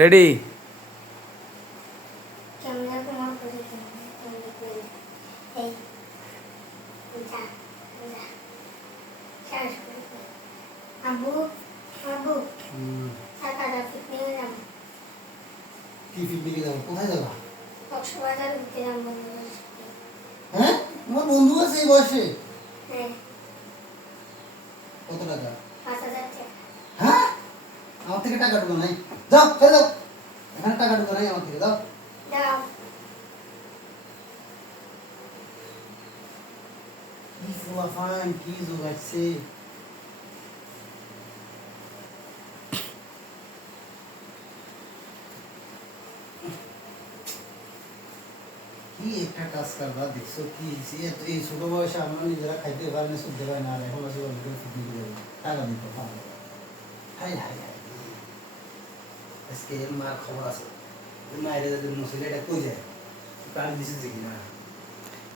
Ready? Abu Abu টাকাটা পিকনিকে যাব। কি পিকনিকে যাবো? কোথায় যাবা? কক্সবাজার ঘুরতে যাব বন্ধুদের সাথে। হ্যাঁ, তোমার বন্ধু আছে এই বয়সে? হ্যাঁ, কত টাকা? 5,000 টাকা। হ্যাঁ, আমার থেকে টাকা ঢুকে নাই। যাও ফেলে দাও, এখানে টাকা ঢুকে নাই আমার থেকে। যাও। দাও। কি ফুলাফান, কি জোগাইছে। কি একটা কাজ করবা দেখছো? কি এই ছোট বয়সে আমরা নিজেরা খাইতে পারি না, শুনতে পারি না, আর এখন আসলে টাকা দিতে পারবো। হাই হাই হাই, আজকে এর মার খবর আছে। মায়ের যদি মুসিলে এটা কই যায়, কাল দিছে যে কিনা